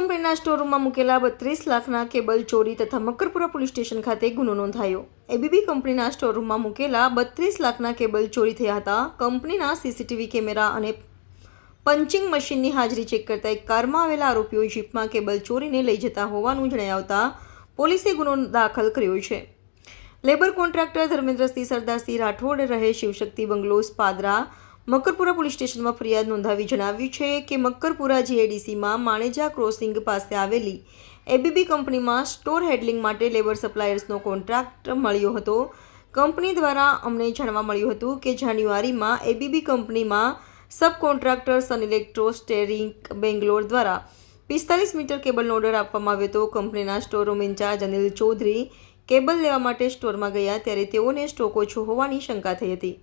કંપનીના સ્ટોરરૂમમાં મૂકેલા 32 લાખના કેબલ ચોરી તથા મકરપુરા પોલીસ સ્ટેશન ખાતે ગુનો નોંધાયો। એબીબી કંપનીના સ્ટોરરૂમમાં મૂકેલા 32 લાખના કેબલ ચોરી થયા હતા। કંપનીના સીસીટીવી કેમેરા અને પંચિંગ મશીનની હાજરી ચેક કરતા એક કારમાં આવેલા આરોપીઓ જીપમાં કેબલ ચોરીને લઈ જતા હોવાનું જણાઈ આવતા પોલીસે ગુનો દાખલ કર્યો છે। લેબર કોન્ટ્રાક્ટર ધર્મેન્દ્રસિંહ સરદારસિંહ રાઠોડ રહે શિવશક્તિ બંગલોઝ પાદરા મકરપુરા પોલીસ સ્ટેશનમાં ફરિયાદ નોંધાવી જણાવ્યું છે કે મકરપુરા જીઆઈડીસીમાં માણેજા ક્રોસિંગ પાસે આવેલી એબીબી કંપનીમાં સ્ટોર હેન્ડલિંગ માટે લેબર સપ્લાયર્સનો કોન્ટ્રાક્ટ મળ્યો હતો। કંપની દ્વારા અમને જાણવા મળ્યું હતું કે જાન્યુઆરીમાં એબીબી કંપનીમાં sub contractor Sun electro steering Bangalore દ્વારા 45 મીટર કેબલનો ઓર્ડર આપવામાં આવ્યો હતો। કંપનીના store room incharge Anil Chaudhary cable લેવા માટે સ્ટોરમાં ગયા ત્યારે તેઓને સ્ટોક ઓછો હોવાની શંકા થઈ હતી।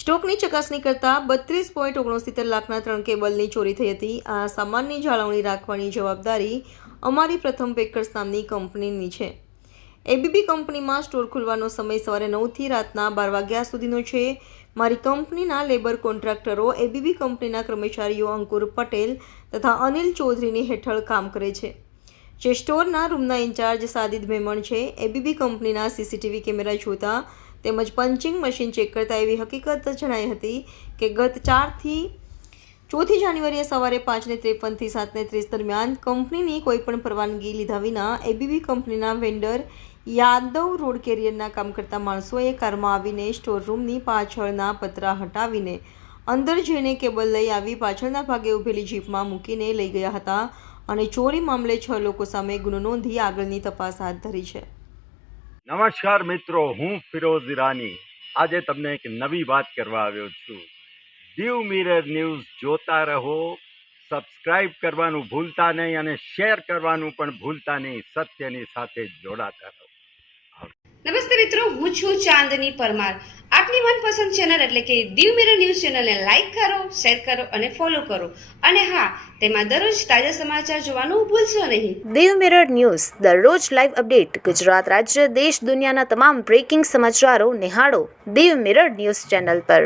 સ્ટોકની ચકાસણી કરતા 32.69 લાખના 3 કેબલની ચોરી થઈ હતી। આ સામાનની જાળવણી રાખવાની જવાબદારી અમારી પ્રથમ પેકર્સ નામની કંપનીની છે। એબીબી કંપનીમાં સ્ટોર ખુલવાનો સમય સવારે 9થી રાતના 12 વાગ્યા સુધીનો છે। મારી કંપનીના લેબર કોન્ટ્રાક્ટરો એબીબી કંપનીના કર્મચારીઓ અંકુર પટેલ તથા અનિલ ચૌધરીની હેઠળ કામ કરે છે, જે સ્ટોરના રૂમના ઇન્ચાર્જ સાદિદ મેમણ છે। એબીબી કંપનીના સીસીટીવી કેમેરા જોતા તેમજ પંચિંગ મશીન ચેક કરતા એવી હકીકત જણાઈ હતી કે ગત 4 જાન્યુઆરીએ સવારે 5:53 થી 7:30 દરમિયાન કંપનીની કોઈપણ પરવાનગી લીધા વિના એબીબી કંપનીના વેન્ડર યાદવ રોડ કેરિયરના કામ કરતા માણસોએ કારમાં આવીને સ્ટોર રૂમની પાછળના પતરા હટાવીને અંદર જઈને કેબલ લઈ આવી પાછળના ભાગે ઊભેલી જીપમાં મૂકીને લઈ ગયા હતા અને ચોરી મામલે 6 લોકો સામે ગુનો નોંધી આગળની તપાસ હાથ ધરી છે। નમસ્કાર મિત્રો, હું ફિરોઝ ઈરાની આજે તમને એક નવી વાત કરવા આવ્યો છું। દીવ મિરર ન્યૂઝ જોતા રહો, સબસ્ક્રાઇબ કરવાનું ભૂલતા નહીં અને શેર કરવાનું પણ ભૂલતા નહીં। સત્યની સાથે જોડાતા રહો। નમસ્તે મિત્રો, હું છું ચાંદની પરમાર। આપની મનપસંદ ચેનલ એટલે કે દીવ મિરર ન્યૂઝ ચેનલને લાઈક કરો, શેર કરો અને ફોલો કરો અને હા, તેમાં દરરોજ તાજા સમાચાર જોવાનું ભૂલશો નહીં। દીવ મિરર ન્યૂઝ દરરોજ લાઈવ અપડેટ ગુજરાત રાજ્ય દેશ દુનિયાના તમામ બ્રેકિંગ સમાચારો નિહાળો દીવ મિરર ન્યૂઝ ચેનલ પર।